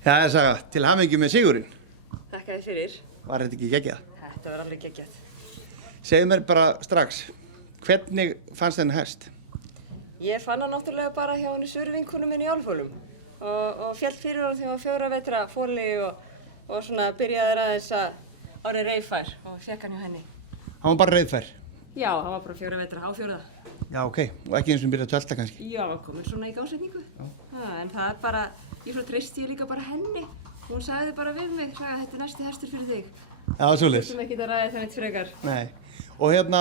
Já, Saga, til hamingju með sigurinn. Þakka þér fyrir. Var þetta ekki geggjað? Þetta var alveg geggjað. Segðu mér bara strax, hvernig fannst þennan hest? Ég fann hann náttúrulega bara hjá henni Söru vinkonu minni í Álfhólum og féll fyrir hann þegar hann var 4 vetra fóli og svona byrjaði aðeins að orðið reiðfær og fékk hann hjá henni. Hann var bara reiðfær? Já, hann var bara 4 vetra á 4. Já, ok. Og ekki eins og byrjað að tölta kannski? Já, komin svona í gangsetningu. En það er bara, ég svo treysti ég líka bara henni. Hún sagði bara við mig, Saga, þetta er næsti hestur fyrir þig. Já, svoleiðis. Þú sem ekki að ræða það neitt frekar. Nei. Og hérna,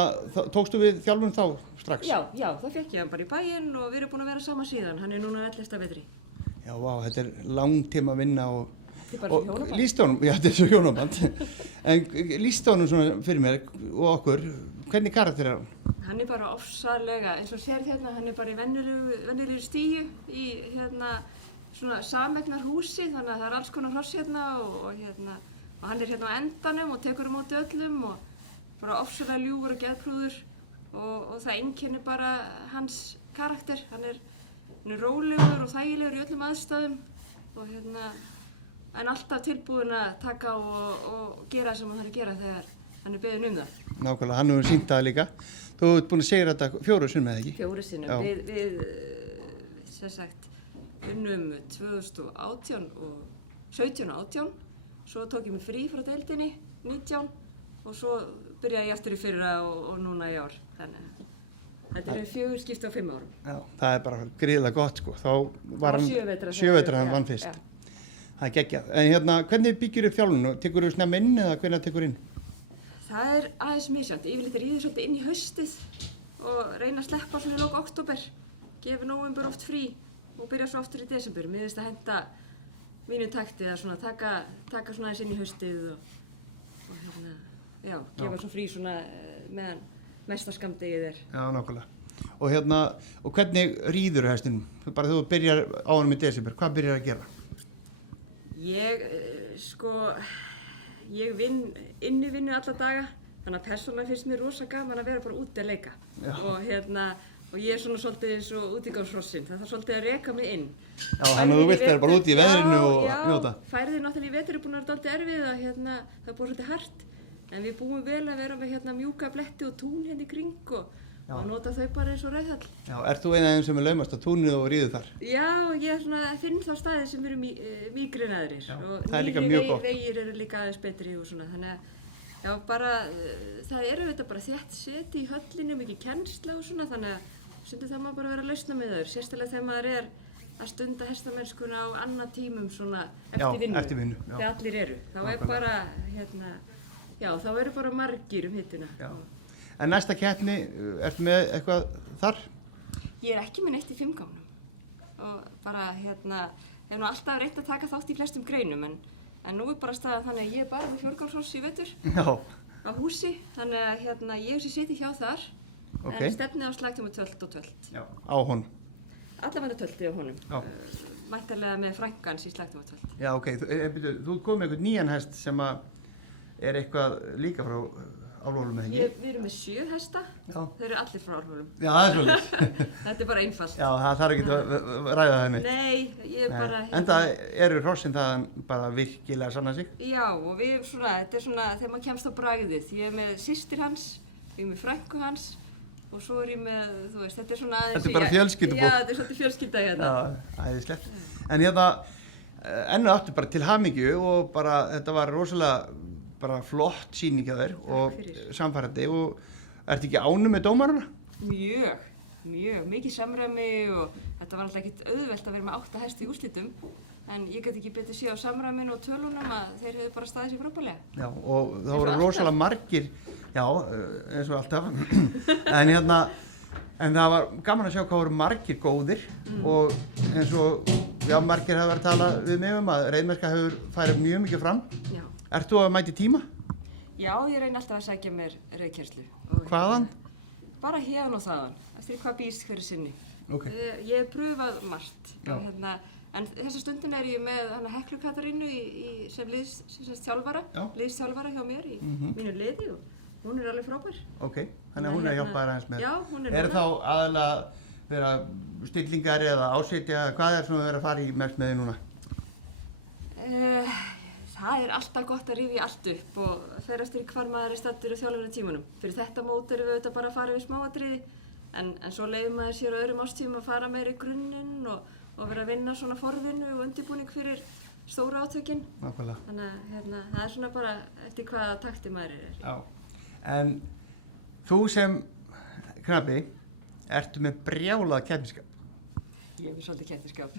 tókstu við þjálfun þá strax? Já, þá fekk ég hann bara í bæinn og við erum búin að vera saman síðan. Hann er núna 11. vetri. Já, vá, þetta er langtíma vinna og... Þetta er bara svo hjónaband. Lýstu honum, já, þetta er svo hjónaband. En lýstu honum svona fyrir mér og okkur, hvernig karakter er hann? Hann er bara ofsalega, eins og sérð hérna, hann er bara í venjulegu stíu í hérna svona samegnar húsi, þannig að það er alls konar hross hérna og hann er hérna á endanum og tekur á móti öllum og bara ofsalega ljúfur og geðprúður og það einkennir bara hans karakter. Hann er rólegur og þægilegur í öllum aðstæðum og en alltaf tilbúinn að taka á og gera sem hann þarf að gera þegar hann er beðinn það. Nákvæmlega, hann hefur sýnt það líka. Þú ert búin að segja þetta 4 sinnum eða ekki? 4 sinnum. Við sem sagt, unnum 2018 og 17 og 18. Svo tók ég mig frí frá deildinni, 19. Og svo byrjaði ég aftur í fyrra og núna í ár. Þannig að þetta eru 4 skipti á 5 árum. Já, það er bara gríðilega gott sko. Þá var hann 7 vetra hann vann fyrst. Já. Það er geggjað. En hérna, hvernig byggir upp þjálfunum? Tekur þú snemma inn eða hvernig tekur inn? Það er aðeins misjafnt. Yfirleitt er ég svolítið inn í haustið og reyna að sleppa svona í lok október. Gefi nóvember oft frí og byrja svo aftur í desember. Mér finnst að henta mínu takti að svona taka svona aðeins inn í haustið og gefa svo frí svona meðan mesta skammdegið er. Já, nákvæmlega. Og hvernig ríður hestinum? Bara þú byrjar á honum í desember, hvað byrjar að gera? Ég vinn innivinnu alla daga, þannig að persónulega finnst mér rosa gaman að vera bara úti að leika. Og ég er svona svolítið eins og útigangsrossinn, það þarf svolítið að reka mig inn. Já, þannig að þú vilt vera bara úti í veðrinu og njóta. Já, færðin náttúrulega í vetur er búin að vera dálítið erfið að það er búin svolítið hart. En við búum vel að vera með mjúka bletti og tún hérna í kring og nota þau bara eins og reiðhall. Já, ert þú eina af þeim sem er laumast á túnið og ríður þar? Já, ég finn þá staði sem eru mígreinaðrir. Já, það er líka mjög gott. Vegir eru líka aðeins betri og svona, þannig að já, bara, það eru þetta bara þétt seti í höllinu, mikið kennsla og svona, þannig að stundum það má bara vera að lausna með þau, sérstaklega þegar maður er að stunda hestamennskuna á annað tímum svona eftir vinnu, þegar allir eru. Þá er bara, þá eru bara margir hituna. Já. En næsta keppni, ertu með eitthvað þar? Ég er ekki með neitt í 5 gámnum og bara hef nú alltaf reynt að taka þátt í flestum greinum en nú er bara staðan þannig að ég er bara með 4-gámsross í vetur á húsi, þannig að ég sem siti hjá þar en stefnið á slagtíma 12 og 12. Já, á honum? Allavega 12 á honum, væntanlega með frænkans í slagtíma 12. Já, ok, þú kom með einhvern nýjan hest sem er eitthvað líka frá Álfhólum eða ekki? Við erum með 7 hesta, þeir eru allir frá Álfhólum. Já, það er svolítið. Þetta er bara einfalt. Já, það þarf ekki að ræða það neitt. Nei, ég er bara... En það eru hrossin það bara virkilega sanna sig? Já, og þetta er svona þegar maður kemst á bragðið. Ég er með systir hans, ég er með frænku hans og svo er ég með, þú veist, þetta er svona aðeins... Þetta er bara fjölskyldubók. Já, þetta er svolítið fjölskylda hérna. Já, æðislegt. En enn og aftur bara til hamingju og bara þetta var rosalega bara flott sýning hjá þér og samfærandi og ertu ekki ánum með dómarana? Mjög, mikið samræmi og þetta var alltaf ekkert auðvelt að vera með 8 hesti í úrslitum en ég get ekki betur séð á samræminu og tölunum að þeir hefðu bara staðið sér frábærlega. Já, og það voru rosalega margir, já, eins og alltaf, en það var gaman að sjá hvað voru margir góðir og eins og, margir hafa verið að tala við mig að reiðmennska hefur færið mjög mikið fram. Já. Ert þú að mæta í tíma? Já, ég reyni alltaf að sækja mér reiðkennslu. Hvaðan? Bara hérna og þaðan, eftir hvað býst fyrir sinni. Okay. Ég hef pröfað margt, en þessa stundin er ég með Heklu Katarínu sem liðsþjálfara hjá mér í mínu liði og hún er alveg frábær. Ok, þannig að hún er að hjálpa þér aðeins með. Já, hún er núna. Er þá aðalega vera stillingar eða ásetja, hvað er svona verið að fara í mest með þig núna? Það er alltaf gott að rifja allt upp og fer eftir hvar maður er staddur í þjálfunartímanum. Fyrir þetta mót erum við auðvitað bara að fara við smáatriði en svo leyfir maður sér á öðrum árstímum að fara meira í grunninn og vera að vinna svona forvinnu og undirbúning fyrir stóra átökin. Nákvæmlega. Þannig að það er svona bara eftir hvaða takti maður er. Já, en þú sem knapi ertu með brjálað keppnisskap. Ég hef svolítið keppnisskap.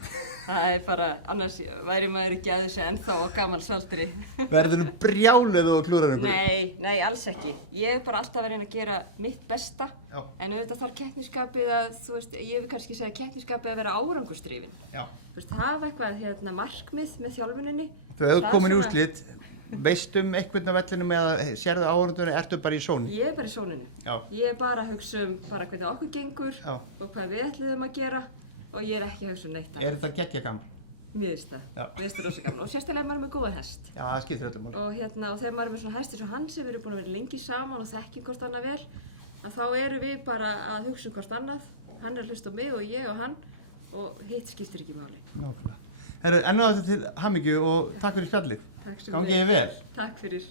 Það er bara, annars væri maður ekki að þessu ennþá á gamalsaldri. Verður þú brjáluð og klúrar einhverju? Nei, alls ekki. Ég hef bara alltaf verið að reyna að gera mitt besta. Já. En auðvitað þarf keppnisskapið að, þú veist, ég vil kannski segja keppnisskapið að vera árangurstrifin. Já. Þú veist, hafa eitthvað markmið með þjálfuninni. Þú hefur komin í úrslit, veistu einhvern á vellinum eða sérðu áhorfendurinn, ertu bara í sóni? Ég er bara í sóninu. Já. Ég er bara að hugsa bara hvernig okkur gengur Já. og hvað við ætluðum að gera og ég er ekki að hugsa neitt. Er þetta geggja gaman? Mér finnst það. Já. Mér finnst það rosa gaman og sérstaklega ef maður er með góða hest. Já, það skiptir öllum máli. Og þegar maður er með svona hest eins og hann sem við erum búin að vera lengi saman og þekkjum hvort annað vel, að þá erum við bara að hugsa hvort annað. Hann er að hlusta á mig og ég og hann og hitt skiptir ekki máli. Nákvæmlega. Herru, enn og aftur til hamingju og takk fyrir spjallið. Takk sem Gangi þér vel. Takk fyrir.